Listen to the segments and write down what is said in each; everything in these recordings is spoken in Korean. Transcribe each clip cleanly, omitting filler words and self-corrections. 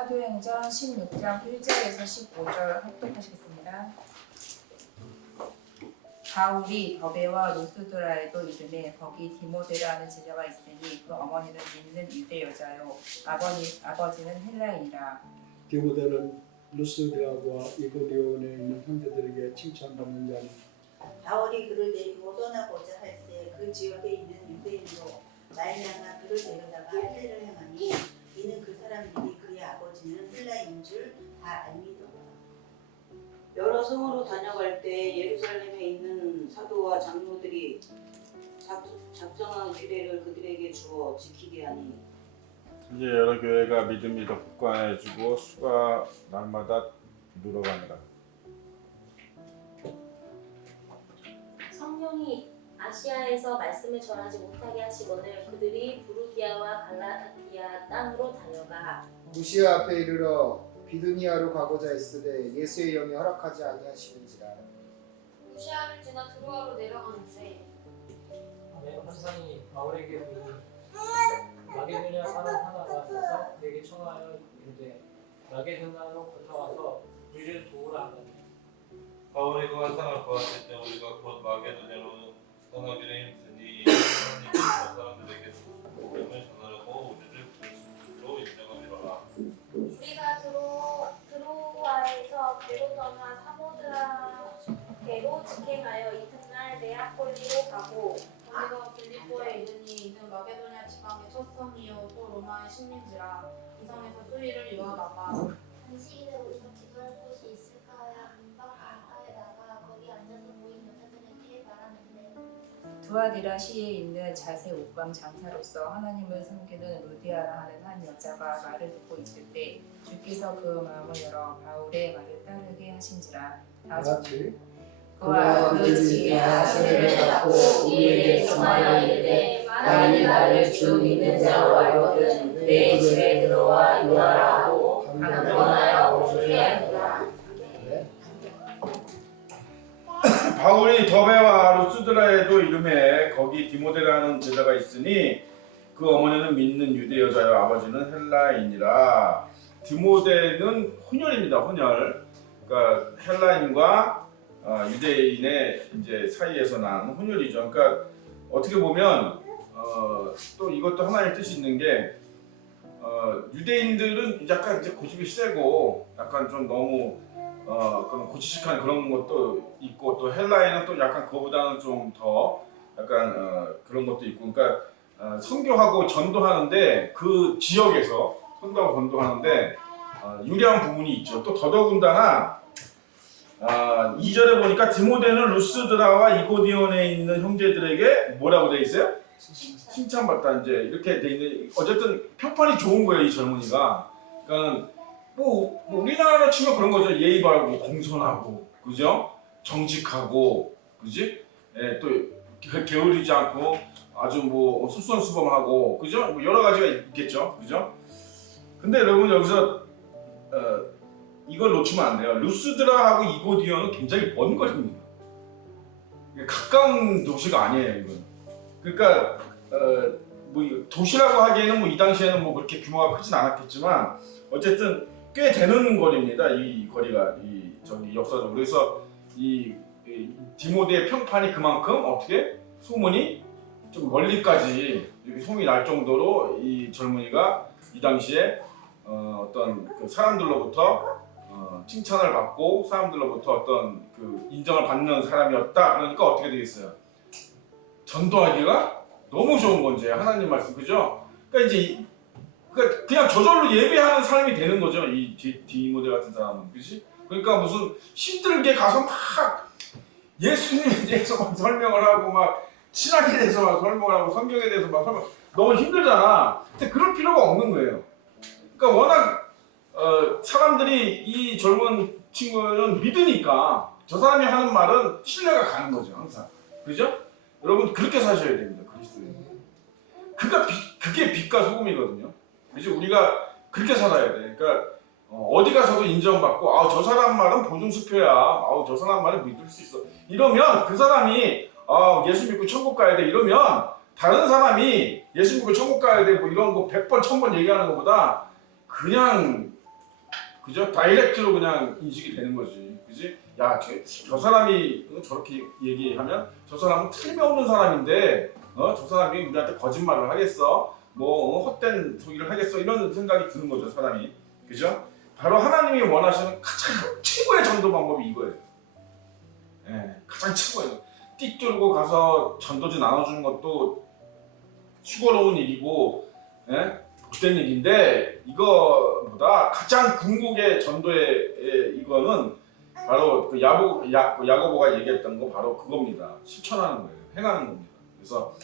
사도행전 16장 1절에서 15절 합독하시겠습니다. 바울이 더베와 루스드라에도 이르매 거기 디모데라는 제자가 있으니 그 어머니는 믿는 유대 여자요 아버지는 헬라인이라. 디모데는 루스드라와 이고디온에 있는 형제들에게 칭찬받는 자니 바울이 그를 데리고 떠나고자 할새 그 지역에 있는 유대인으로 말미암아 그를 데려다가 할례를 행하니 이는 그 사람들이 그의 아버지는 헬라인인 줄 다 알미더라. 여러 성으로 다녀갈 때 예루살렘에 있는 사도와 장로들이 작정한 규례를 그들에게 주어 지키게 하니 이제 여러 교회가 믿음이 더 굳건해지고 수가 날마다 늘어가니라. 성령이 아시아에서 말씀을 전하지 못하게 하시거늘 그들이 부르기아와 갈라디아 땅으로 다녀가 무시아 앞에 이르러 비두니아로 가고자 했으되 예수의 영이 허락하지 아니하시는지라. 무시아를 지나 드로아로 내려가는데 환상이 바울에게 보이니 마게도냐 사람 하나가 서서 그에게 청하여 이르되 마게도냐로 건너와서 우리를 도우라 하더니 바울이 그 환상을 보았을 때 우리가 곧 마게도냐로 떠나기로 했으니 하나님이 그 사람들에게 복음을 전하려고 우리를 그리스도로 인정하리라. 우리가 드로아에서 배로 떠나 사모드라게로 직행하여 이튿날 네아폴리로 가고 우리가 빌립보에 이르니 이는 마게도냐 지방의 첫 성이요 또 로마의 식민지라. 이 성에서 수위를 이어다가 안식일에 우리가 기도할 곳이 있을까 하여 안방 안가에 나가 거기 앉아서 모인 여자들에게 말하는데 두아디라 시에 있는 자세 옥방 장사로서 하나님을 섬기는 루디아라 하는 한 여자가 말을 듣고 있을 때 주께서 그 마음을 열어 바울의 말을 따르게 하신지라. 다 같이 그와 그 지혜가 세례를 받고 우리에게 전하여 이르되 만일 나를 주 믿는 자로 알거든 내 집에 들어와 유하라 하고 강권하여 오게 하니라. 바울이 더베와 루스드라에도 이르매 거기 디모데라는 제자가 있으니 그 어머니는 믿는 유대 여자요 아버지는 헬라인이라. 디모데는 혼혈입니다. 혼혈. 그러니까 헬라인과 유대인의 이제 사이에서 난 혼혈이죠. 그러니까 어떻게 보면 또 이것도 하나의 뜻이 있는 게 유대인들은 약간 이제 고집이 세고 약간 좀 너무 그런 고지식한 그런 것도 있고 또 헬라인은 또 약간 그거보다는 좀 더 약간 그런 것도 있고 그러니까 선교하고 전도하는데 그 지역에서 선교하고 전도하는데 유리한 부분이 있죠. 또 더더군다나 2절에 보니까 디모데는 루스드라와 이고디온에 있는 형제들에게 뭐라고 돼 있어요? 칭찬받다 이제 이렇게 돼 있는 어쨌든 평판이 좋은 거예요 이 젊은이가. 그러니까 뭐 우리나라로 치면 그런 거죠. 예의 바르고 공손하고 그죠? 정직하고 그지? 예, 또 게으르지 않고 아주 뭐 솔선수범하고 그죠? 뭐 여러 가지가 있겠죠, 그죠? 근데 여러분 여기서 이걸 놓치면 안 돼요. 루스드라하고 이고디온은 굉장히 먼 거리입니다. 가까운 도시가 아니에요, 이건. 그러니까 뭐 도시라고 하기에는 뭐 이 당시에는 뭐 그렇게 규모가 크진 않았겠지만 어쨌든 꽤 되는 거리입니다. 이 거리가 저기 역사적으로. 그래서 이 디모데의 평판이 그만큼 어떻게 소문이 좀 멀리까지 이렇게 소문이 날 정도로 이 젊은이가 이 당시에 어떤 그 사람들로부터 칭찬을 받고 사람들로부터 어떤 그 인정을 받는 사람이었다. 그러니까 어떻게 되겠어요? 전도하기가 너무 좋은 건지 하나님 말씀 그죠? 그러니까 이제 그냥 저절로 예배하는 삶이 되는 거죠. 이 디모데 같은 사람은 그렇지? 그러니까 무슨 힘들게 가서 막 예수님에 대해서 막 설명을 하고 막 신학에 대해서 막 설명을 하고 성경에 대해서 막 설명 너무 힘들잖아. 근데 그럴 필요가 없는 거예요. 그러니까 워낙 사람들이 이 젊은 친구는 믿으니까 저 사람이 하는 말은 신뢰가 가는 거죠 항상. 그죠? 여러분 그렇게 사셔야 됩니다. 그리스도인. 그게 빛과 소금이거든요. 그죠? 우리가 그렇게 살아야 돼. 그러니까 어디 가서도 인정받고 저 사람 말은 보증수표야. 저 사람 말은 믿을 수 있어. 이러면 그 사람이 예수 믿고 천국 가야 돼. 이러면 다른 사람이 예수 믿고 천국 가야 돼. 뭐 이런 거 100번 1000번 얘기하는 것보다 그냥 그죠? 다이렉트로 그냥 인식이 되는 거지. 그지? 야, 저 사람이 저렇게 얘기하면 저 사람은 틀림없는 사람인데 저 사람이 우리한테 거짓말을 하겠어? 뭐 헛된 소리를 하겠어? 이런 생각이 드는 거죠, 사람이. 그죠? 바로 하나님이 원하시는 가장 최고의 전도 방법이 이거예요. 예, 가장 최고예요. 띠뚫고 가서 전도지 나눠주는 것도 수고로운 일이고, 예? 못된 일인데 이거보다 가장 궁극의 전도의 이거는 바로 그 야고보가 얘기했던 거 바로 그겁니다. 실천하는 거예요. 행하는 겁니다. 그래서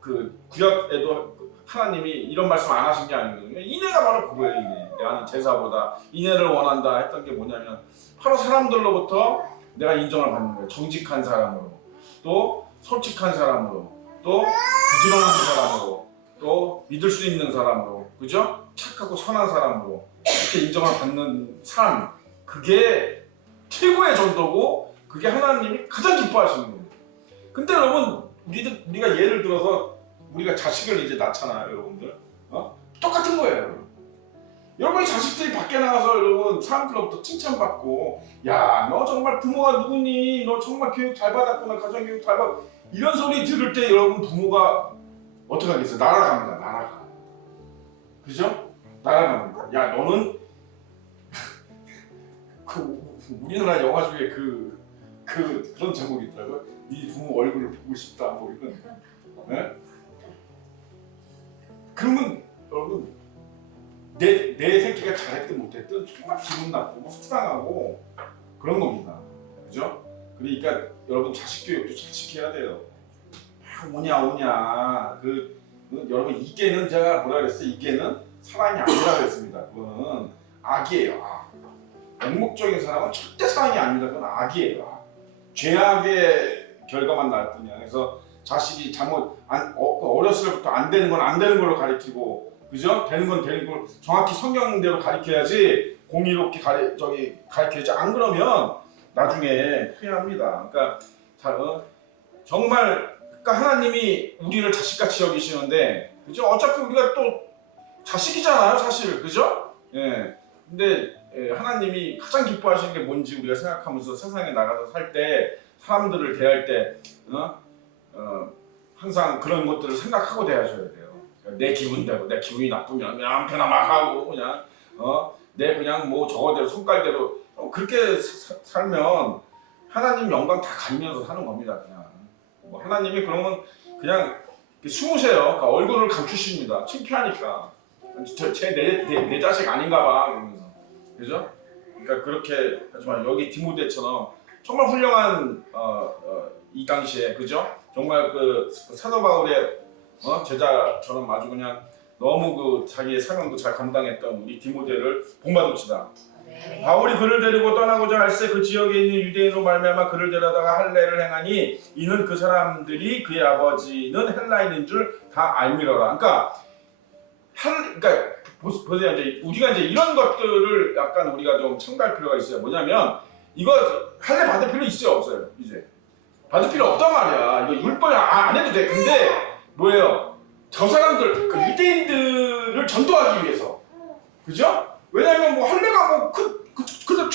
그 구약에도 하나님이 이런 말씀 안 하신 게 아니거든요. 인애가 바로 그거예요. 인애. 나는 제사보다 인애를 원한다 했던 게 뭐냐면 바로 사람들로부터 내가 인정을 받는 거예요. 정직한 사람으로, 또 솔직한 사람으로, 또 부지런한 사람으로, 또 믿을 수 있는 사람으로, 그죠? 착하고 선한 사람으로 이렇게 인정을 받는 삶, 그게 최고의 전도고 그게 하나님이 가장 기뻐하시는 겁니다. 근데 여러분 우리가 예를 들어서 우리가 자식을 이제 낳잖아요, 여러분들. 똑같은 거예요. 여러분의 자식들이 밖에 나가서 여러분 사람들로부터 칭찬받고, 야, 너 정말 부모가 누구니? 너 정말 교육 잘 받았구나, 가정교육 잘 받. 이런 소리 들을 때 여러분 부모가 어떻게 하겠어요? 날아갑니다. 날아가. 그죠? 날아갑니다. 야, 너는 우리나라 영화 중에 그런 제목이 있더라고요. 네 부모 얼굴을 보고 싶다, 뭐 이런. 네? 그러면 여러분 내 새끼가 잘했든 못했든 정말 기분 나쁘고 속상하고 그런 겁니다. 그죠? 그러니까 여러분 자식 교육도 잘 지켜야 돼요. 오냐 여러분 이게는 제가 뭐라 그랬어요? 이게는 사랑이 아니라 그랬습니다. 그거는 악이에요. 악. 맹목적인 사랑은 절대 사랑이 아닙니다. 그건 악이에요. 악. 죄악의 결과만 날 뿐이야. 그래서 자식이 잘못 어렸을 때부터 안 되는 건 안 되는 걸로 가르치고, 그죠? 되는 건 되는 걸 정확히 성경대로 가르쳐야지, 공의롭게 가르쳐야지. 안 그러면 나중에 후회합니다. 그러니까 정말 그러니까 하나님이 우리를 자식같이 여기시는데, 그죠? 어차피 우리가 또 자식이잖아요, 사실, 그죠? 예. 근데 하나님이 가장 기뻐하시는 게 뭔지 우리가 생각하면서 세상에 나가서 살 때, 사람들을 대할 때, 항상 그런 것들을 생각하고 대하셔야 돼요. 내 기분대로, 내 기분이 나쁘면 그냥 한편아 막 하고 그냥 내 그냥 뭐 저거대로 손깔대로 그렇게 살면 하나님 영광 다 가리면서 사는 겁니다. 그냥 뭐 하나님이 그러면 그냥 숨으세요. 그러니까 얼굴을 감추십니다. 창피하니까 내 자식 아닌가봐 그러면서, 그죠? 그러니까 그렇게 하지만 여기 디모데처럼 정말 훌륭한 이 당시에, 그죠? 정말 그 사도 바울의 제자처럼 아주 그냥 너무 그 자기의 사명도 잘 감당했던 우리 디모데를 본받읍시다. 바울이 그를 데리고 떠나고자 할새 그 지역에 있는 유대인으로 말미암아 그를 데려다가 할례를 행하니 이는 그 사람들이 그의 아버지는 헬라인인 줄 다 알미러라. 그러니까 보세요. 이제 우리가 이제 이런 것들을 약간 우리가 좀 참고할 필요가 있어요. 뭐냐면 이거 할례 받을 필요 있어요, 없어요? 이제 받을 필요 없단 말이야. 이거 율법이 안 해도 돼. 근데 뭐예요? 저 사람들 그 유대인들을 전도하기 위해서, 그죠? 왜냐하면 뭐 할례가 뭐 그래서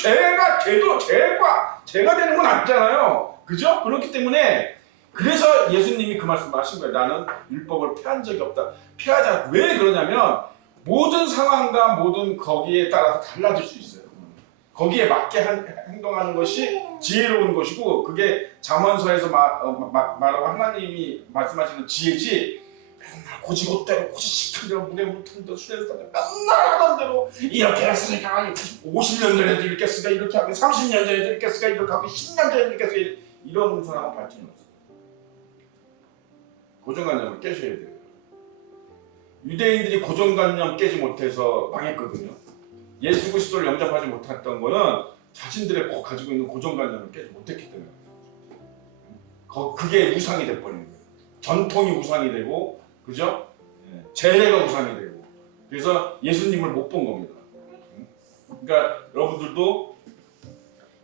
죄가 되는 건 아니잖아요, 그죠? 그렇기 때문에 그래서 예수님이 그 말씀을 하신 거예요. 나는 율법을 폐한 적이 없다. 폐하지 않고. 왜 그러냐면 모든 상황과 모든 거기에 따라서 달라질 수 있어요. 거기에 맞게 행동하는 것이 지혜로운 것이고, 그게 잠언서에서 말하고 하나님이 말씀하시는 지혜지, 맨날 고지못대로 고지식한 대로 물에 물탄 대로 수레를 타는 맨날 하던 대로 이렇게 했으니까 50년 전에도 이렇게 했으니까 이렇게 하고 30년 전에도 이렇게 했으니까 이렇게 하고 10년 전에도 이렇게 했으니까 이런 사람은 발전이 없어요. 고정관념을 깨셔야 돼요. 유대인들이 고정관념 깨지 못해서 망했거든요. 예수 그리스도를 영접하지 못했던 거는 자신들의 가지고 있는 고정관념을 깨지 못했기 때문에 그게 우상이 돼버리는 거예요. 전통이 우상이 되고, 그죠? 제례가 우상이 되고, 그래서 예수님을 못 본 겁니다. 그러니까 여러분들도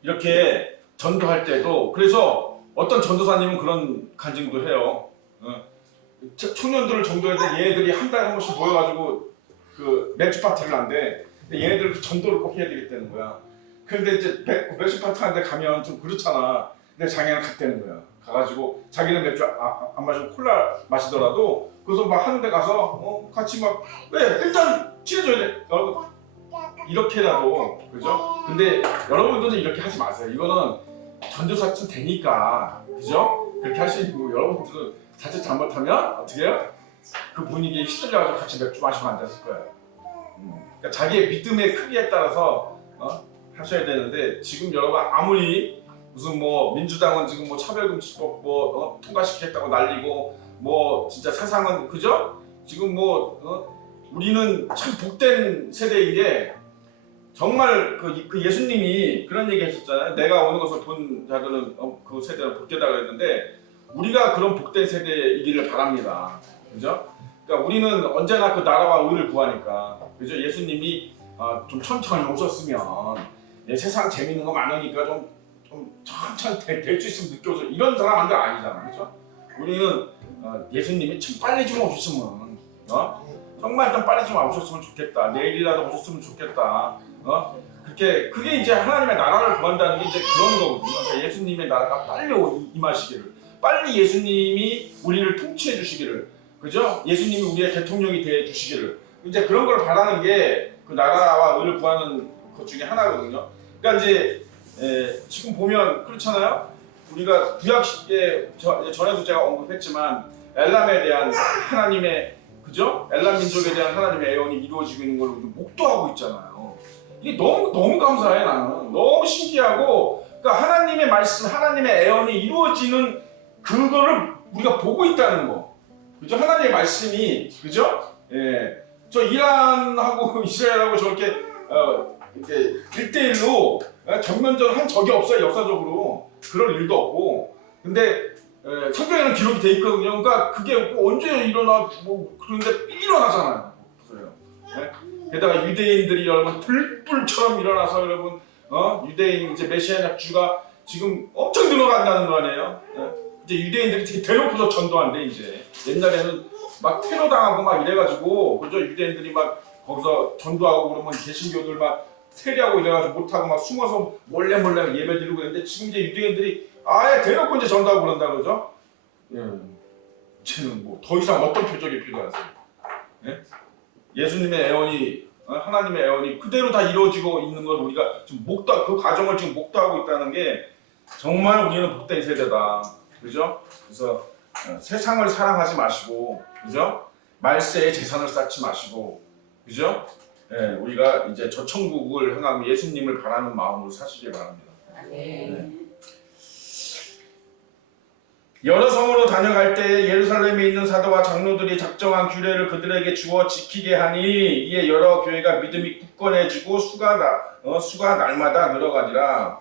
이렇게 전도할 때도, 그래서 어떤 전도사님은 그런 간증도 해요. 청년들을 전도할 때 얘네들이 한 달에 한 번씩 모여가지고 그 맥주 파티를 한대. 근데 얘네들 그 전도를 꼭 해야 되겠다는 거야. 그런데 이제 맥주 파티 하는데 가면 좀 그렇잖아. 근데 자기는 갔다는 거야. 가가지고 자기는 맥주 안 마시고 콜라 마시더라도 그래서 막 하는데 가서 같이 막 왜 일단 친해져야 돼. 여러분 이렇게라도 그죠? 근데 여러분들은 이렇게 하지 마세요. 이거는 전도사쯤 되니까 그죠? 그렇게 하시고 여러분들은 자칫 잘못하면 어떻게 해요? 그 분위기에 휩쓸려가지고 같이 맥주 마시면 안 되실 거예요. 그러니까 자기의 믿음의 크기에 따라서 하셔야 되는데 지금 여러분 아무리 무슨 뭐 민주당은 지금 뭐 차별금지법 통과시키겠다고 난리고 뭐 진짜 세상은 그죠? 지금 우리는 참 복된 세대인 게 정말 그 예수님이 그런 얘기 하셨잖아요. 내가 오는 것을 본 자들은 그 세대는 복되다 그랬는데 우리가 그런 복된 세대이기를 바랍니다. 그죠? 그러니까 우리는 언제나 그 나라와 의를 구하니까 그죠? 예수님이 좀 천천히 오셨으면 세상 재밌는 거 많으니까 좀 천천히 될 수 있으면 늦게 오죠. 이런 사람들 아니잖아. 그죠? 우리는 예수님이 좀 빨리 좀 오셨으면 정말 좀 빨리 좀 오셨으면 좋겠다. 내일이라도 오셨으면 좋겠다. 그게 이제 하나님의 나라를 구한다는 게 이제 그런 거거든요. 그러니까 예수님의 나라가 빨리 임하시기를, 빨리 예수님이 우리를 통치해 주시기를, 그죠? 예수님이 우리의 대통령이 돼 주시기를, 이제 그런 걸 바라는 게 그 나라와 의를 구하는 것 중에 하나거든요. 그러니까 이제 지금 보면 그렇잖아요. 우리가 구약시에 전에도 제가 언급했지만 엘람에 대한 하나님의 그죠? 엘람 민족에 대한 하나님의 애원이 이루어지고 있는 걸 목도하고 있잖아요. 이게 너무 감사해 나는. 너무 신기하고 그러니까 하나님의 말씀, 하나님의 애원이 이루어지는 그거를 우리가 보고 있다는 거. 그죠? 하나님의 말씀이 그죠? 저 이란하고 이스라엘하고 저렇게 이렇게 1대1로 정면전 한 적이 없어요. 역사적으로 그럴 일도 없고. 근데 성경에는 기록이 돼 있거든요. 그러니까 그게 언제 일어나 그런데 일어나잖아요. 보세요. 게다가 유대인들이 여러분 불불처럼 일어나서 여러분 유대인 이제 메시아 약주가 지금 엄청 늘어간다는 거 아니에요? 이제 유대인들이 대놓고서 전도한대 이제. 옛날에는 막 테러 당하고 막 이래가지고 그죠? 유대인들이 막 거기서 전도하고 그러면 개신교들 막 세리하고 이래가지고 못하고 막 숨어서 몰래 예배 드리고 그랬는데 지금 이제 유대인들이 아예 대놓고 이제 전도하고 그런다 그러죠? 쟤는 뭐 더 이상 어떤 표적이 필요하세요? 예수님의 애원이 하나님의 애원이 그대로 다 이루어지고 있는 걸 우리가 지금 그 과정을 지금 목도하고 있다는 게 정말 우리는 복된 세대다. 그죠? 그래서 세상을 사랑하지 마시고, 그죠? 말세에 재산을 쌓지 마시고, 그죠? 우리가 이제 저 천국을 향하고 예수님을 바라는 마음으로 사시길 바랍니다. 여러 성으로 다녀갈 때 예루살렘에 있는 사도와 장로들이 작정한 규례를 그들에게 주어 지키게 하니 이에 여러 교회가 믿음이 굳건해지고 수가 날마다 늘어가니라.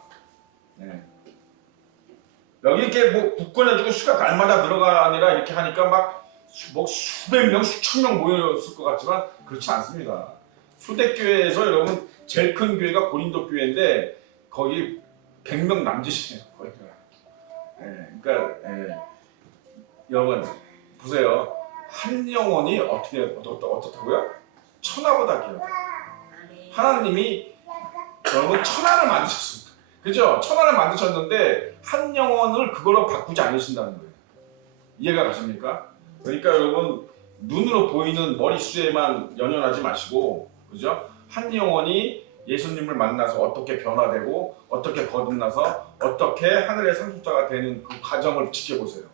여기 이렇게 뭐 굳건해지고 수가 날마다 늘어가니라 이렇게 하니까 막 수백 명, 수천 명 모였을 것 같지만 그렇지 않습니다. 초대교회에서 여러분 제일 큰 교회가 고린도 교회인데 거기 100명 남짓이에요. 거기가. 그러니까 여러분 보세요. 한 영혼이 어떻다고요? 천하보다 귀하다. 하나님이 여러분 천하를 만드셨습니다. 그죠? 천하를 만드셨는데 한 영혼을 그걸로 바꾸지 않으신다는 거예요. 이해가 가십니까? 그러니까 여러분 눈으로 보이는 머릿수에만 연연하지 마시고 그죠? 한 영혼이 예수님을 만나서 어떻게 변화되고 어떻게 거듭나서 어떻게 하늘의 상속자가 되는 그 과정을 지켜보세요.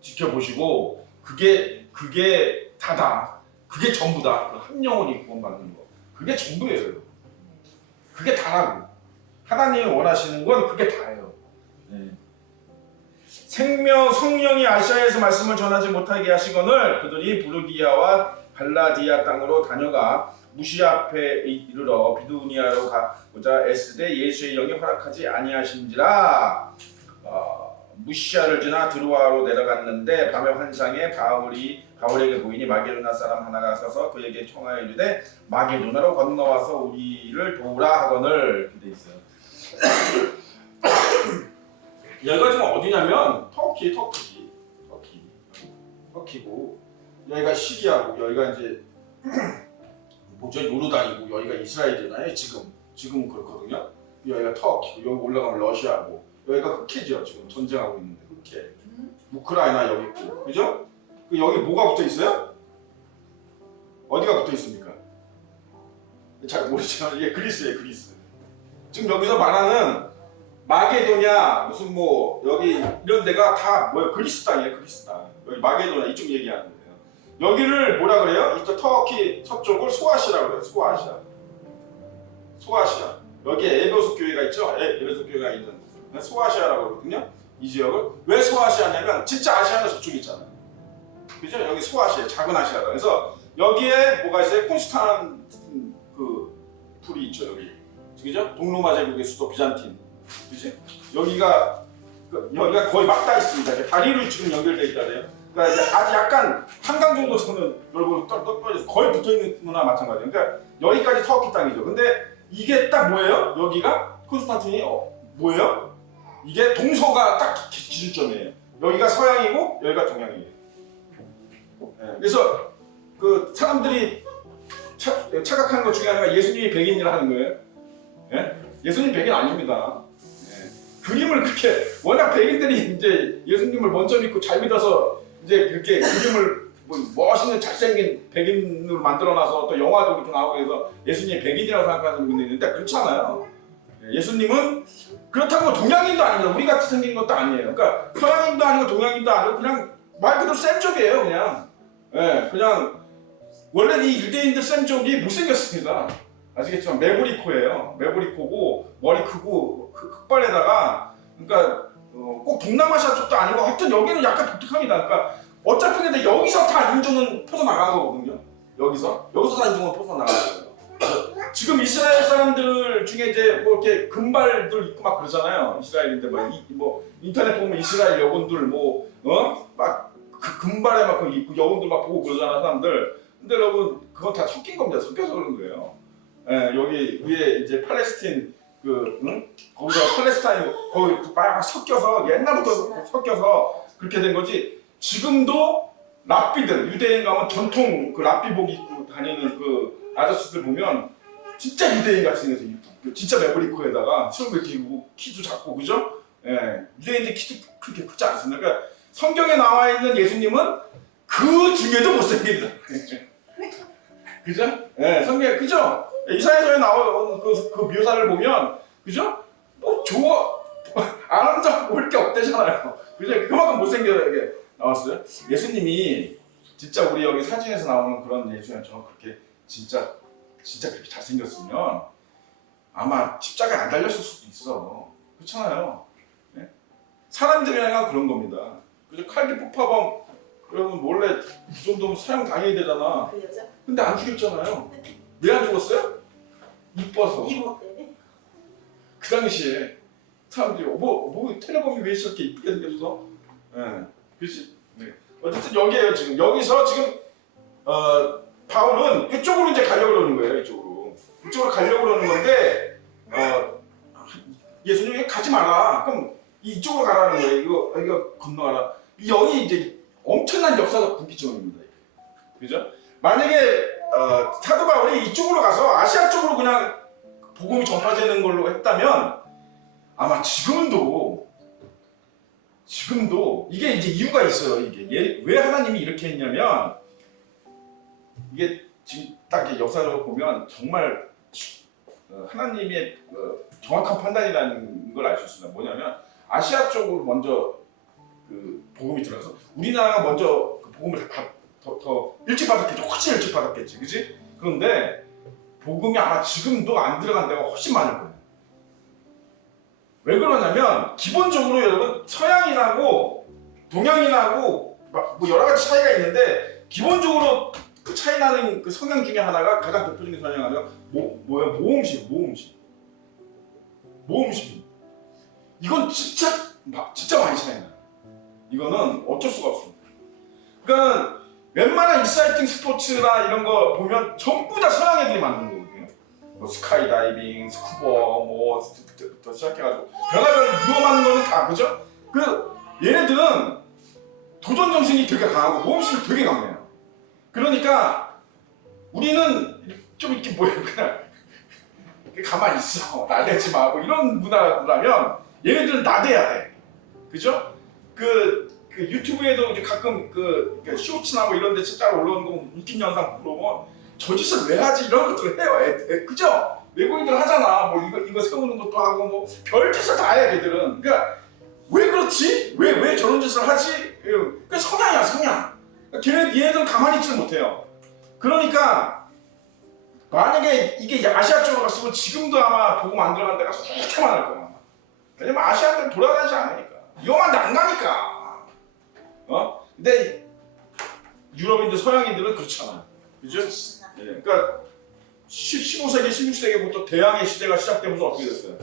지켜보시고 그게 다다. 그게 전부다. 한 영혼이 구원받는 거. 그게 전부예요. 그게 다라고. 하나님이 원하시는 건 그게 다예요. 성령이 아시아에서 말씀을 전하지 못하게 하시거늘 그들이 부르기아와 갈라디아 땅으로 다녀가 무시아 앞에 이르러 비두니아로 가고자 애쓰되 예수의 영이 허락하지 아니하신지라. 무시아를 지나 드로아로 내려갔는데 밤의 환상에 바울에게 보이니 마게도나 사람 하나가 서서 그에게 청하여 이르되 마게도나로 건너와서 우리를 도우라 하거늘. 이렇게 돼 있어요. 여기가 지금 어디냐면 터키고 여기가 시리아고 여기가 이제 저 요르단이고 여기가 이스라엘이잖아요. 지금은 그렇거든요. 여기가 터키고 여기 올라가면 러시아고 여기가 흑해죠. 지금 전쟁하고 있는데 흑해. 우크라이나 여기 있고 그죠? 여기 뭐가 붙어 있어요? 어디가 붙어 있습니까? 잘 모르지만 이게 그리스예요. 그리스. 지금 여기서 말하는 마게도냐 무슨 뭐 여기 이런 데가 다 뭐예요? 그리스 땅이에요. 그리스 땅. 여기 마게도냐 이쪽 얘기하는 거예요. 여기를 뭐라 그래요? 이쪽 터키 서쪽을 소아시아라고 그래요. 소아시아. 여기에 에베소 교회가 있죠. 에베소 교회가 있는 소아시아라고 그러거든요. 이 지역을 왜 소아시아냐면 진짜 아시아는 저쪽에 있잖아요. 그죠? 여기 소아시아, 작은 아시아다. 그래서 여기에 뭐가 있어요? 콘스탄 그 불이 있죠. 여기. 그죠? 동로마 제국의 수도 비잔틴. 그지? 여기가 거의 막다 있습니다. 다리로 지금 연결되어 있다래요. 그러니까 이제 아주 약간 한강 정도 저는 넓고 떨어져서 거의 붙어 있는 거나 마찬가지예요. 그러니까 여기까지 터키 땅이죠. 근데 이게 딱 뭐예요? 여기가 콘스탄틴이 뭐예요? 이게 동서가 딱 기준점이에요. 여기가 서양이고 여기가 동양이에요. 네, 그래서 그 사람들이 착각하는 것 중에 하나가 예수님이 백인이라 는 거예요. 네? 예수님 백인 아닙니다. 네. 그림을 그렇게 워낙 백인들이 이제 예수님을 먼저 믿고 잘 믿어서 이제 그렇게 그림을 뭐 멋있는 잘생긴 백인으로 만들어놔서 또 영화도 그렇게 나오고 해서 예수님이 백인이라고 생각하는 분들이 있는데 그렇지 않아요. 예수님은 그렇다고 동양인도 아니에요. 우리 같이 생긴 것도 아니에요. 그러니까 서양인도 아니고 동양인도 아니고 그냥 말 그대로 셈족이에요. 그냥. 네, 그냥 원래 이 유대인들 셈족이 못생겼습니다. 아시겠지만 메보리코예요. 메보리코고 머리 크고 흑발에다가 그러니까 꼭 동남아시아 쪽도 아니고 하여튼 여기는 약간 독특합니다. 그러니까 어차피 근데 여기서 다 인종은 퍼져나간 거거든요. 여기서 다 인종은 퍼져나간 거예요. 지금 이스라엘 사람들 중에 이제 뭐 이렇게 금발들 있고 막 그러잖아요. 이스라엘인데 뭐 인터넷 보면 이스라엘 여군들 막 그 금발에 막 있고 여군들 막 보고 그러잖아요 사람들. 근데 여러분 그건 다 섞인 겁니다. 섞여서 그런 거예요. 예, 여기 위에 이제 팔레스틴 거기서 팔레스타인 거기 막 섞여서 옛날부터 섞여서 그렇게 된 거지. 지금도 랍비들 유대인 가면 전통 그 랍비복 입고 다니는 그 아저씨들 보면 진짜 유대인 같이 생겨서 진짜 메보리코에다가 수염 이렇게 입고 키도 작고 그죠? 예, 유대인들 키도 그렇게 크지 않습니다. 그러니까 성경에 나와 있는 예수님은 그 중에도 못생긴다. 그죠? 예, 성경 그죠? 이사야서에 나온 그 묘사를 보면 그죠? 뭐 좋아 아름답고 볼 게 없대잖아요. 그죠? 그만큼 못생기게 나왔어요. 예수님이 진짜 우리 여기 사진에서 나오는 그런 예수님 저는 그렇게 진짜 그렇게 잘생겼으면 아마 십자가에 안 달렸을 수도 있어. 그렇잖아요. 네? 사람들이랑 그런 겁니다. 그죠? 칼기 폭파범 여러분 원래 그 정도면 사형 당해야 되잖아. 그 여자? 근데 안 죽였잖아요. 왜 안 죽었어요? 이뻐서. 이모 때문에? 그 당시에 사람들이 뭐 테러범이 왜 이렇게 이쁘게 생겼어? 예, 그렇지. 네. 어쨌든 여기에요 지금 여기서 지금 바울은 이쪽으로 이제 가려고 그러는 거예요. 이쪽으로 가려고 그러는 건데 예수님이 가지 마라. 그럼 이쪽으로 가라는 거예요. 이거 건너가라. 여기 이제 엄청난 역사적 분기점입니다. 그죠? 만약에 사도 바울이 이쪽으로 가서 아시아 쪽으로 그냥 복음이 전파되는 걸로 했다면 아마 지금도 이게 이제 이유가 있어요. 이게 왜 하나님이 이렇게 했냐면 이게 지금 딱 역사적으로 보면 정말 하나님의 정확한 판단이라는 걸 알 수 있습니다. 뭐냐면 아시아 쪽으로 먼저 그 복음이 들어가서 우리나라가 먼저 그 복음을 더 일찍 받았겠지. 훨씬 일찍 받았겠지. 그치? 그런데 복음이 아마 지금도 안 들어간 데가 훨씬 많을 거예요. 왜 그러냐면 기본적으로 여러분 서양인하고 동양인하고 뭐 여러 가지 차이가 있는데 기본적으로 그 차이 나는 그 성향 중에 하나가 가장 대표적인 성향 하나가 뭐야? 모험심. 이건 진짜 많이 차이 나요. 이거는 어쩔 수가 없습니다. 그러니까 웬만한 익사이팅 스포츠나 이런 거 보면 전부 다 서양 애들이 만든 거거든요. 뭐 스카이다이빙, 스쿠버 뭐부터 시작해가지고 별의별 위험한 거는 다 그죠? 그 얘네들은 도전 정신이 되게 강하고 모험심이 되게 강해요. 그러니까 우리는 좀 이렇게 이게 뭐야 그냥 가만히 있어 나대지 마 뭐 이런 문화라면 얘네들은 나대야 돼 그죠? 그 유튜브에도 이제 가끔 그 쇼츠나 뭐 이런 데 진짜 올라오는 거 웃긴 영상 보면 저 짓을 왜 하지 이런 것들을 해요 그죠? 외국인들 하잖아 뭐 이거 세우는 것도 하고 뭐 별짓을 다 해 얘들은 그러니까 왜 그렇지? 왜 저런 짓을 하지? 그러니까 성향이야 성향 얘네들은 가만히 있지를 못해요 그러니까 만약에 이게 아시아 쪽으로 갔으면 지금도 아마 복음 안 들어간 데가 그렇게 많을 거야 왜냐면 아시아들은 돌아다니지 않으니까 이거만 안 가니까 근데 유럽인들 서양인들은 그렇잖아 그죠? 그러니까 15세기 16세기부터 대항해 시대가 시작되면서 어떻게 됐어요?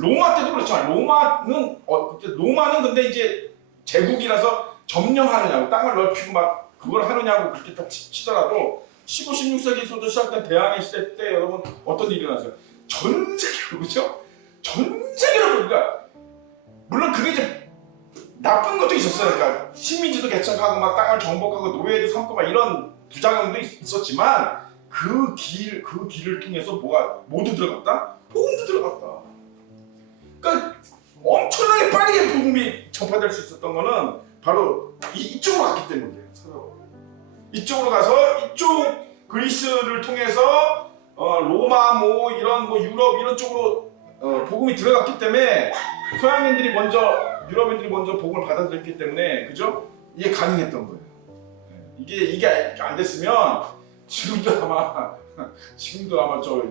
로마 때도 그렇잖아 로마는 근데 이제 제국이라서 점령하느냐고 땅을 넓히고 막 그걸 하느냐고 그렇게 다 치더라도 15, 16세기부터 시작된 대항해 시대 때 여러분 어떤 일이 일어났어요? 전 세계로 그죠? 전 세계로 그러니까 물론 그게 이제 나쁜 것도 있었어요. 그러니까 식민지도 개척하고 막 땅을 정복하고 노예도 삼고 막 이런 부작용도 있었지만 그 길을 통해서 뭐가 모두 들어갔다? 복음도 들어갔다. 그러니까 엄청나게 빠르게 복음이 전파될 수 있었던 거는 바로 이쪽으로 갔기 때문이에요. 이쪽으로 가서 이쪽 그리스를 통해서 로마 뭐 이런 뭐 유럽 이런 쪽으로 복음이 들어갔기 때문에 서양인들이 먼저 유럽인들이 먼저 복음을 받아들였기 때문에 그죠? 이게 가능했던 거예요. 이게 안 됐으면 지금도 아마 저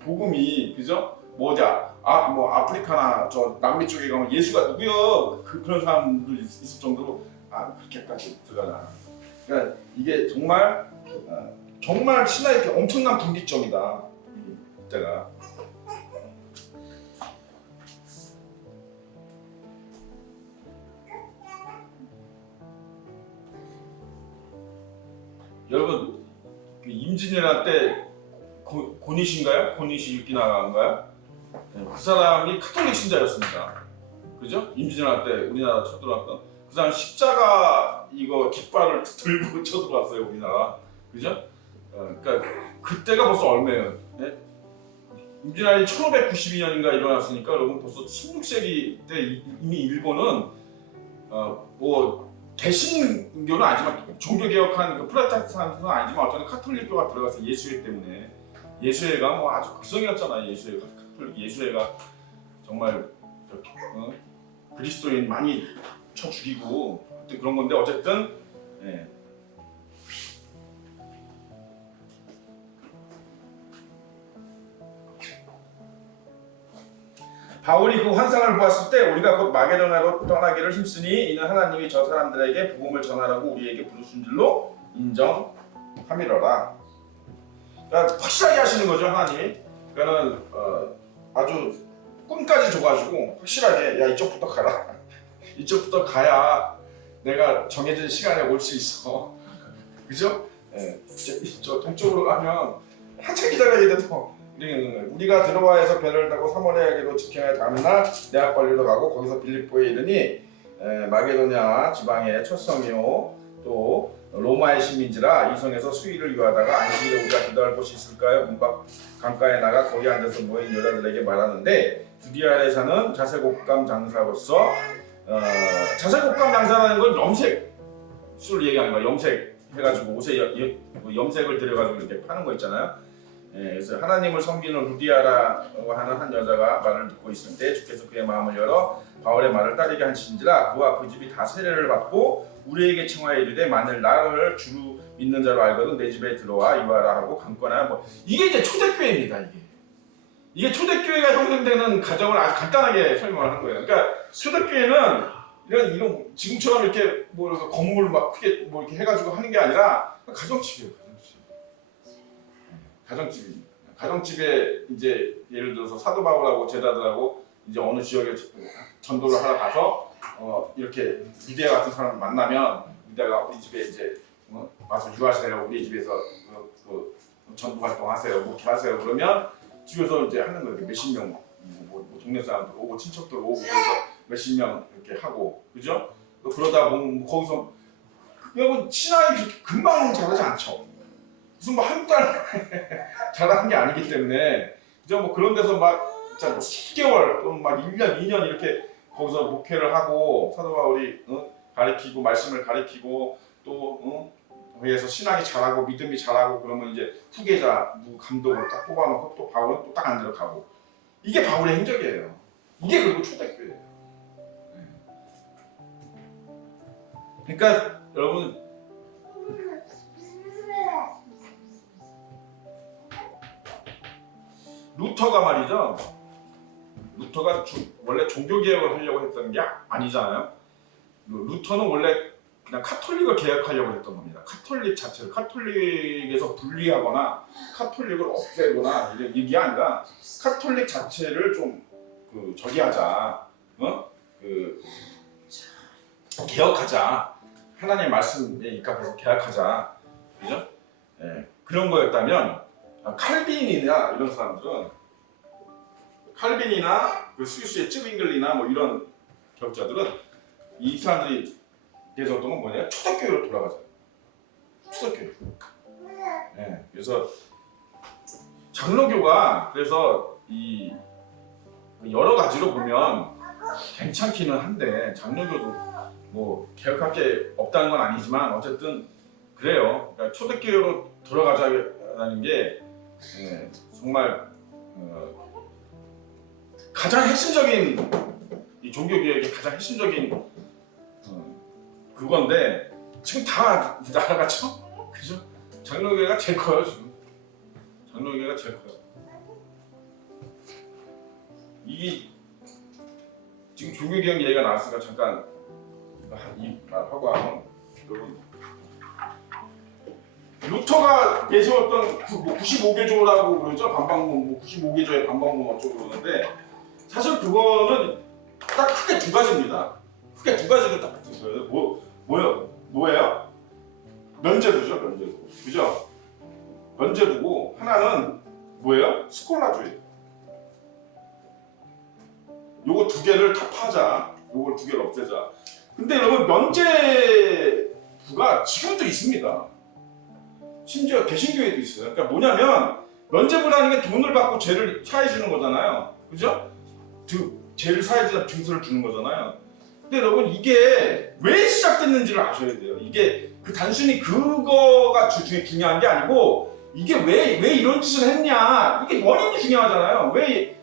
복음이 그죠? 뭐냐 뭐 아프리카나 저 남미 쪽에 가면 예수가 누구요? 그런 사람들 있을 정도로 그렇게까지 들어가나. 그러니까 이게 정말 신화의 엄청난 분기점이다. 이때가. 여러분 임진왜란 때 고니시인가요? 고니시 유키나가인가요? 그 사람이 카톨릭 신자였습니다. 그죠? 임진왜란 때 우리나라 쳐들어왔던 그 사람 십자가 이거 깃발을 들고 쳐들어왔어요 우리나라. 그죠? 그러니까 그때가 벌써 얼마예요? 네? 임진왜란이 1592년인가 일어났으니까 여러분 벌써 16세기 때 이미 일본은 뭐 개신교는 아니지만 종교개혁한 그 프로테스탄트는 아니지만 어쩌면 카톨릭교가 들어가서 예수회 때문에 예수회가 뭐 아주 극성이었잖아요. 예수회가 카톨릭 예수회가 정말 그리스도인 많이 쳐 죽이고 그런 건데 어쨌든 바울이 그 환상을 보았을 때 우리가 곧 마게도나로 떠나기를 힘쓰니 이는 하나님이 저 사람들에게 복음을 전하라고 우리에게 부르신 줄로 인정함이로라. 그러니까 확실하게 하시는 거죠 하나님이. 그러니까는 아주 꿈까지 줘가지고 확실하게 야 이쪽부터 가라. 이쪽부터 가야 내가 정해진 시간에 올 수 있어. 그죠? 저 동쪽으로 가면 한참 기다려야 돼도. 우리가 드로아에서 배를 타고 사모리아에게로 직행하여 다음 날 네아폴리로 가고 거기서 빌립보에 이르니 마게도냐 지방의 첫 성이요 또 로마의 시민지라 이 성에서 수일을 유하다가 안식일에 우리가 기도할 곳이 있을까요? 문밖 강가에 나가 거기 앉아서 모인 여자들에게 말하는데 두디아에 사는 자색옥감 장사로서 자색옥감 장사라는 건 염색술 얘기하는 거야. 염색 해가지고 옷에 염색을 들여가지고 이렇게 파는 거 있잖아요. 그래서 하나님을 섬기는 루디아라고 하는 한 여자가 말을 듣고 있을 때 주께서 그의 마음을 열어 바울의 말을 따르게 하신지라 그와 그 집이 다 세례를 받고 우리에게 청하여 이르되 만일 나를 주로 믿는 자로 알거든 내 집에 들어와 이와라 하고 강권하여 뭐 이게 이제 초대교회입니다. 이게 초대교회가 형성되는 가정을 아주 간단하게 설명을 한 거예요. 그러니까 초대교회는 이런 지금처럼 이렇게 뭐 건물 막 크게 뭐 이렇게 해가지고 하는 게 아니라 가정집이에요. 가정집입니다. 가정집에 이제 예를 들어서 사도 바울하고 제자들하고 이제 어느 지역에 전도를 하러 가서 이렇게 유대아 같은 사람을 만나면 유대아가 우리 집에 이제 와서 유하시래요. 우리 집에서 그 전도 활동하세요. 목회하세요. 그러면 집에서 이제 하는 거예요. 몇십 명, 뭐 동네 사람들 오고 친척들 오고 그래서 몇십 명 이렇게 하고 그죠? 그러다 보면 거기서 여러분 친아이 금방 잘하지 않죠. 무슨 뭐 한 달 잘하는 게 아니기 때문에 그죠? 뭐 그런 데서 막 진짜 뭐 10개월 또는 막 1년, 2년 이렇게 거기서 목회를 하고 사도 바울이 가르치고 말씀을 가르치고 또 거기에서 신학이 잘하고 믿음이 잘하고 그러면 이제 후계자 누구 감독을 딱 뽑아놓고 또 바울은 또 딱 안 들어가고 이게 바울의 행적이에요. 이게 그리고 초대교회예요. 그러니까 여러분 루터가 말이죠. 루터가 원래 종교개혁을 하려고 했던 게 아니잖아요. 루터는 원래 그냥 카톨릭을 개혁하려고 했던 겁니다. 카톨릭 자체를 카톨릭에서 분리하거나 카톨릭을 없애거나 이게 아니라 카톨릭 자체를 좀 저기하자, 개혁하자. 하나님의 말씀에 입각해서 개혁하자, 그죠? 예, 그런 거였다면 칼빈이나 이런 사람들은 칼빈이나 그 스위스의 쯔빙글리나 뭐 이런 개혁자들은 이 사람들이 대적동은 뭐냐? 초대교회로 돌아가잖아요. 초대교회. 예, 그래서 장로교가 그래서 이 여러 가지로 보면 괜찮기는 한데 장로교도 뭐 개혁할 게 없다는 건 아니지만 어쨌든 그래요. 그러니까 초대교회로 돌아가자는 게 정말 가장 핵심적인 이 종교개혁의 가장 핵심적인 그건데 지금 다 날아갔죠? 그죠? 장로교회가 제일 커요 지금. 장로교회가 제일 커요. 이게 지금 종교개혁 얘기가 나왔으니까 잠깐 이 말하고 하면 루터가 내세웠던 95개조라고 그러죠. 반박문 95개조의 반박문 어쩌고 그러는데 사실 그거는 딱 크게 두 가지입니다. 크게 두 가지를 딱 있어요. 뭐예요? 면제부죠, 면제부. 그죠? 면제부고 하나는 뭐예요? 스콜라주의. 요거 두 개를 타파하자. 요걸 두 개를 없애자. 근데 여러분 면제부가 지금도 있습니다. 심지어 개신교회도 있어요. 그러니까 뭐냐면 면제부라는 게 돈을 받고 죄를 사해 주는 거잖아요. 그죠? 죄를 사해 주다 증서를 주는 거잖아요. 근데 여러분 이게 왜 시작됐는지를 아셔야 돼요. 이게 단순히 그거가 중요한 게 아니고 이게 왜 이런 짓을 했냐 이게 원인이 중요하잖아요. 왜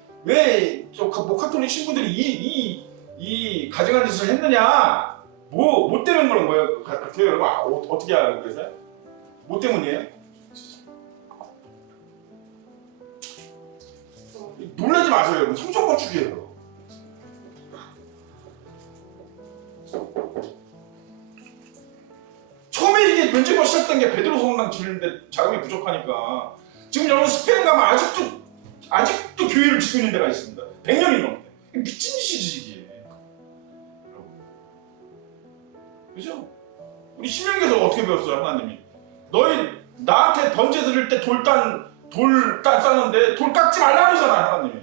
카톨릭 신부들이 이 가증한 짓을 했느냐 뭐 때문에 그런 거예요? 같아요 여러분. 어떻게 알고 계세요? 뭐 때문이에요? 놀라지 마세요 여러분. 성적 건축이에요. 처음에 이게 면제부가 시작된 게 베드로 성당 지르는데 자금이 부족하니까 지금 여러분 스페인 가면 아직도 교회를 지고 있는 데가 있습니다. 100년이 넘는데 미친 짓이지 이게. 그죠? 우리 신명기에서 어떻게 배웠어요? 하나님이 너희 나한테 번제 드릴 때 돌 싸는데 돌 깎지 말라 그러잖아요 하나님이.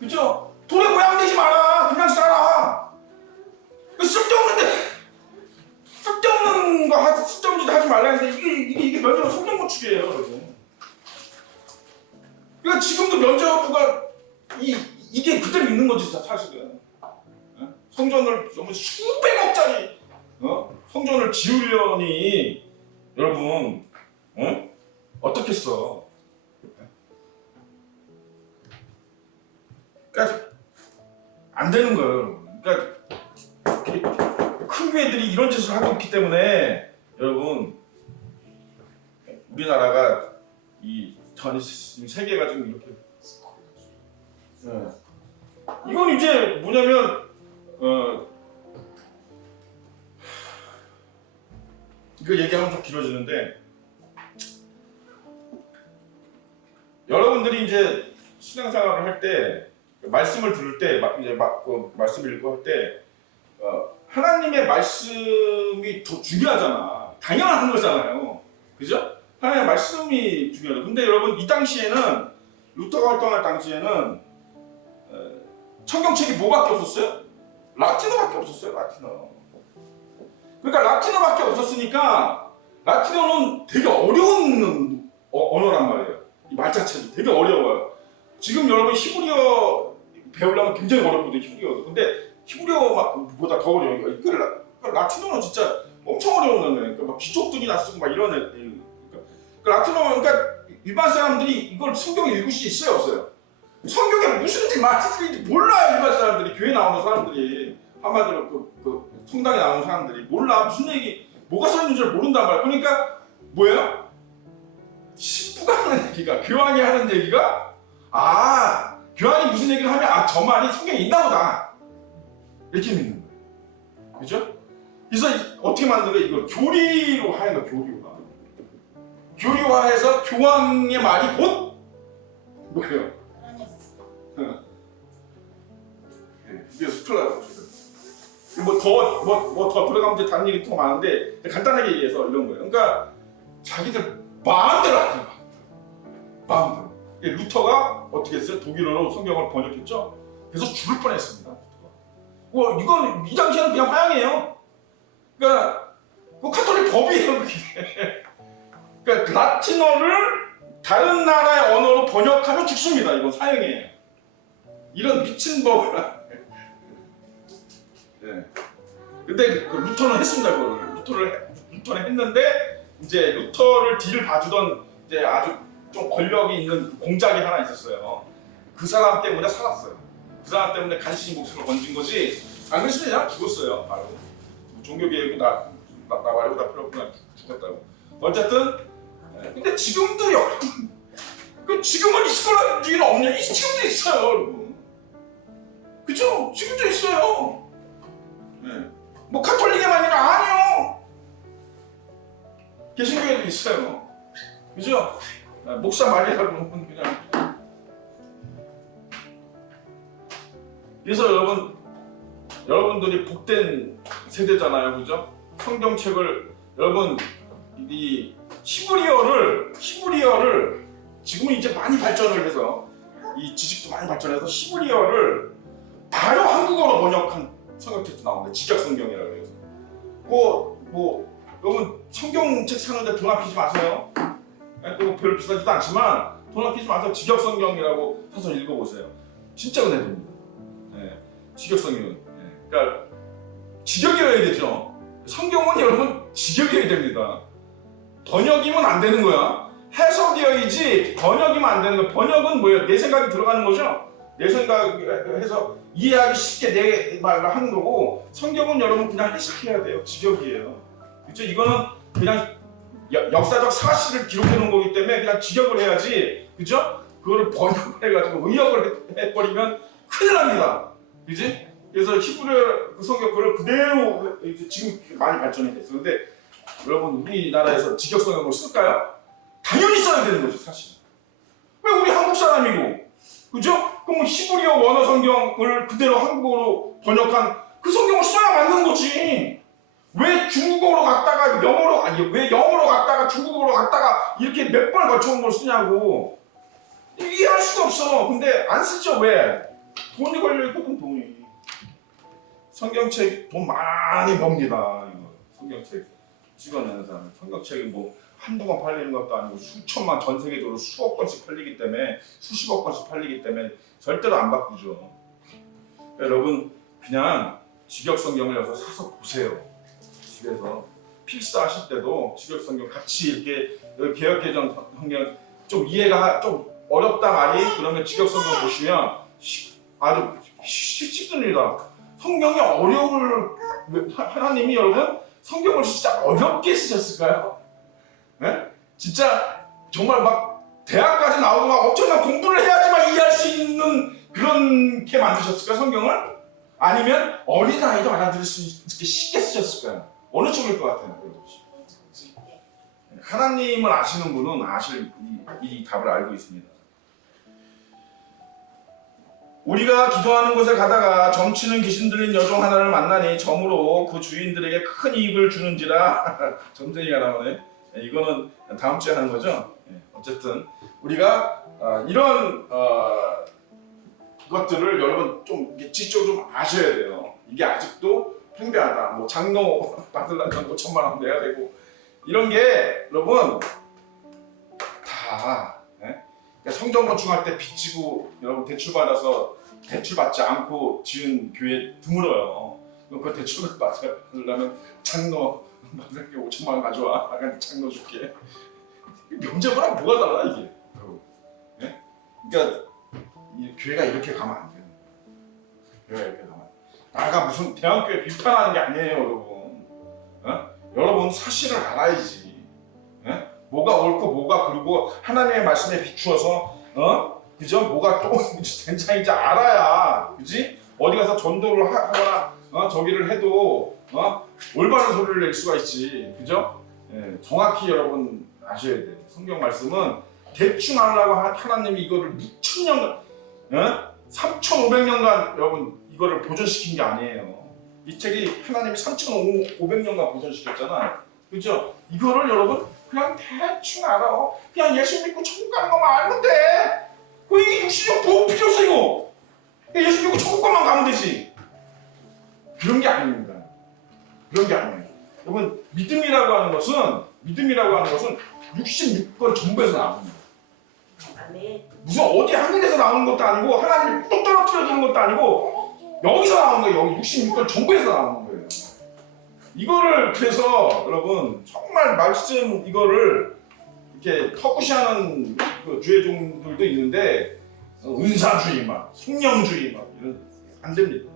그죠? 돌에 모양 내지 마라. 그냥 싸라. 쓸데없는 짓 하지 말라 했는데 이게 면제부 성경 건축이에요 여러분. 그러니까 지금도 면제부가 이게 그대로 있는 거지 사실은. 성전을 너무 수백억짜리 성전을 지으려니 여러분 어떻겠어. 그러니까 안 되는 거예요 여러분. 그러니까 큰 교회들이 이런 짓을 하고 있기 때문에 여러분 우리나라가 전 세계가 지금 이렇게 이건 이제 뭐냐면 이거 얘기하면 좀 길어지는데 여러분들이 이제 신앙생활을 할 때 말씀을 들을 때 이제 말씀을 읽고 할 때 하나님의 말씀이 더 중요하잖아. 당연한 거잖아요. 그죠? 하나님의 말씀이 중요하죠. 근데 여러분 이 당시에는 루터가 활동할 당시에는 성경책이 뭐밖에 없었어요? 라틴어밖에 없었어요. 라틴어. 그러니까 라틴어밖에 없었으니까 라틴어는 되게 어려운 언어란 말이에요. 이 말 자체도 되게 어려워요. 지금 여러분 히브리어 배우려면 굉장히 어렵거든요. 히브리어도. 근데 히브리어보다 더 어려워요. 라틴어는 진짜 엄청 어려운 거예요. 그러니까 막 귀족들이나 쓰고 막 이런 애. 그러니까 라틴어 그러니까 일반 사람들이 이걸 성경을 읽을 수 있어요, 없어요? 성경에 무슨 말씀인지 몰라요. 일반 사람들이 교회 나오는 사람들이 한마디로 그 성당에 나오는 사람들이 몰라. 무슨 얘기 뭐가 써있는 줄 모른단 말이야. 그러니까 뭐예요? 신부가 하는 얘기가 교황이 하는 얘기가 교황이 무슨 얘기를 하면 저 말이 성경에 있나 보다 이렇게 믿는 거예요. 그죠? 그래서 어떻게 만든 거예요? 이걸 교리로 하는 거예요. 교리화해서 교황의 말이 곧 뭐예요? 이게 스플라요. 더 들어가면 이제 다른 얘기 더 많은데 간단하게 얘기해서 이런 거예요. 그러니까 자기들 마음대로 하는 거야. 마음대로. 루터가 어떻게 했어요? 독일어로 성경을 번역했죠. 그래서 죽을 뻔했습니다. 이건 이 당시에는 그냥 화양이에요. 그러니까 카톨릭 법이에요. 그게. 그러니까 라틴어를 다른 나라의 언어로 번역하면 죽습니다. 이건 사형이에요. 이런 미친 법을. 네. 근데 그 루터는 했습니다. 루터는 했는데 이제 루터를 뒤를 봐주던 이제 아주 좀 권력이 있는 공작이 하나 있었어요. 그 사람 때문에 살았어요. 그 사람 때문에 간신히 목숨을 건진 거지. 안 그랬으면 그냥 죽었어요. 바로 종교개혁이 나 말고 다 필요 없구나 죽었다고. 어쨌든 근데 지금도 지금은 있을 거라는 주의는 없냐? 지금도 있어요, 여러분. 그죠? 지금도 있어요. 네. 뭐 카톨릭에만이나 아니요. 개신교에도 있어요. 그죠? 목사 말이라고 그냥. 그래서 여러분들이 복된 세대잖아요, 그죠? 성경책을 여러분 이 히브리어를 지금은 이제 많이 발전을 해서 이 지식도 많이 발전해서 히브리어를 바로 한국어로 번역한 성경책도 나옵니다. 직역성경이라고 해서. 여러분 성경책 사는데 돈 아끼지 마세요. 별로 비싸지도 않지만 돈 아끼지 마세요. 직역성경이라고 사서 읽어보세요. 진짜 은혜 됩니다. 네, 직역성경은. 네, 그러니까 직역이어야 되죠. 성경은 여러분 직역이어야 됩니다. 번역이면 안 되는 거야. 해석이어야지 번역이면 안 되는 거야. 번역은 뭐예요? 내 생각이 들어가는 거죠. 내 생각해서 이해하기 쉽게 내 말을 하는 거고 성경은 여러분 그냥 해석해야 돼요. 직역이에요. 그렇죠? 이거는 그냥 역사적 사실을 기록해 놓은 거기 때문에 그냥 직역을 해야지. 그죠? 그거를 번역을 해가지고 의역을 해버리면 큰일 납니다. 그지? 그래서 히브리 성경 그걸 그대로 지금 많이 발전이 됐어. 근데 여러분 우리나라에서 직역성경을 쓸까요? 당연히 써야 되는 거죠, 사실. 왜 우리 한국 사람이고, 그죠? 그럼 히브리어 원어 성경을 그대로 한국어로 번역한 그 성경을 써야 맞는 거지. 왜 중국어로 갔다가 왜 영어로 갔다가 중국어로 갔다가 이렇게 몇 번을 거쳐온 걸 쓰냐고. 이해할 수가 없어. 근데 안 쓰죠, 왜? 돈이 걸려있거든, 돈이. 성경책 돈 많이 법니다, 이거. 성경책 찍어내는 사람. 성경책이 뭐 한두 권 팔리는 것도 아니고 수천만 전 세계적으로 수억 권씩 팔리기 때문에 수십억 권씩 팔리기 때문에 절대로 안 바꾸죠. 그러니까 여러분 그냥 직역성경을 여기서 사서 보세요. 집에서 필사하실 때도 직역성경 같이 이렇게 개역개정 성경 좀 이해가 좀 어렵다 말이 그러면 직역성경 보시면 아주 쉽습니다. 성경이 하나님이 여러분 성경을 진짜 어렵게 쓰셨을까요? 네? 진짜 정말 막 대학까지 나오고 막 엄청난 공부를 해야지만 이해할 수 있는 그렇게 만드셨을까요? 성경을? 아니면 어린아이도 알아들을 수 있게 쉽게 쓰셨을까요? 어느 쪽일 것 같아요? 하나님을 아시는 분은 아실 이 답을 알고 있습니다. 우리가 기도하는 곳에 가다가 점치는 귀신 들린 여종 하나를 만나니 점으로 그 주인들에게 큰 이익을 주는지라. 점쟁이가 나오네. 이거는 다음 주에 하는 거죠. 어쨌든 우리가 이런 것들을 여러분 좀 지적으로 좀 아셔야 돼요. 이게 아직도 팽배하다. 뭐 장로 받으려면 5천만 원 내야 되고 이런 게 여러분 다 다. 예? 그러니까 성전 건축할 때 빚지고 여러분 대출 받아서 대출 받지 않고 지은 교회 드물어요. 그 대출을 받으려면 장로 받을 게 5천만 원 가져와. 약간 장로 줄게. 명제보랑 뭐가 달라 이게? 예? 그러니까 이 교회가 이렇게 가면 안 돼요. 교회가 이렇게 가면. 나가 무슨 대한교회 비판하는 게 아니에요, 여러분. 어? 여러분 사실을 알아야지. 예? 뭐가 옳고 뭐가 그르고 하나님의 말씀에 비추어서 그죠? 뭐가 또 괜찮은지 알아야, 그지? 어디 가서 전도를 하거나 저기를 해도 올바른 소리를 낼 수가 있지, 그죠? 예, 정확히 여러분 아셔야 돼요. 성경 말씀은 대충 하려고 하나님이 이거를 6,000년간, 3,500년간 여러분 이거를 보존시킨 게 아니에요. 이 책이 하나님이 3,500년간 보존시켰잖아, 그죠? 이거를 여러분 그냥 대충 알아. 그냥 예수 믿고 천국 가는 것만 알면 돼. 이게 60년 뭐 필요 없어 이거. 예수 믿고 천국 가면 되지. 그런 게 아닙니다. 그런 게 아니에요. 여러분 믿음이라고 하는 것은 66권 전부에서 나옵니다. 무슨 어디 한국에서 나오는 것도 아니고 하나님이 뚝 떨어뜨려 주는 것도 아니고 여기서 나오는 거예요. 여기 66권 전부에서 나오는 거예요. 이거를 그래서 여러분 정말 말씀 이거를 이렇게 터부시하는 그 주의종들도 있는데 은사주의 막 성령주의 막 이런 안 됩니다.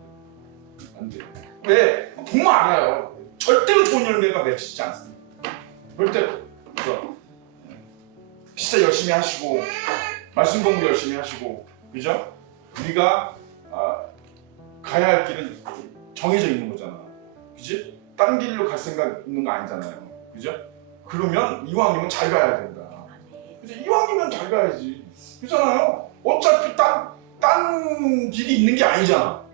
안 돼요. 왜? 보면 알아요. 절대로 좋은 열매가 맺히지 않습니다. 절대로. 그래서 진짜 열심히 하시고 말씀 공부 열심히 하시고, 그죠? 우리가 가야 할 길은 정해져 있는 거잖아, 그지? 딴 길로 갈 생각 있는 거 아니잖아요, 그죠? 그러면 이왕이면 잘 가야 된다. 그죠? 이왕이면 잘 가야지, 그잖아요. 어차피 딴 길이 있는 게 아니잖아.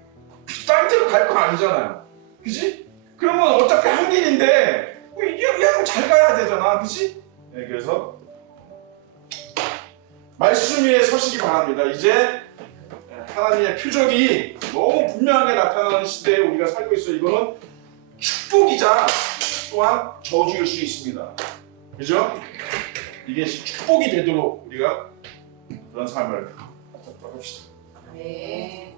딴 데로 갈 거 아니잖아요, 그지? 그러면 어차피 한 길인데 이왕이면 잘 가야 되잖아, 그지? 네, 그래서 말씀 위에 서시기 바랍니다. 이제 하나님의 표적이 너무 분명하게 나타나는 시대에 우리가 살고 있어요. 이거는 축복이자 또한 저주일 수 있습니다. 그죠? 이게 축복이 되도록 우리가 그런 삶을 합시다. 네.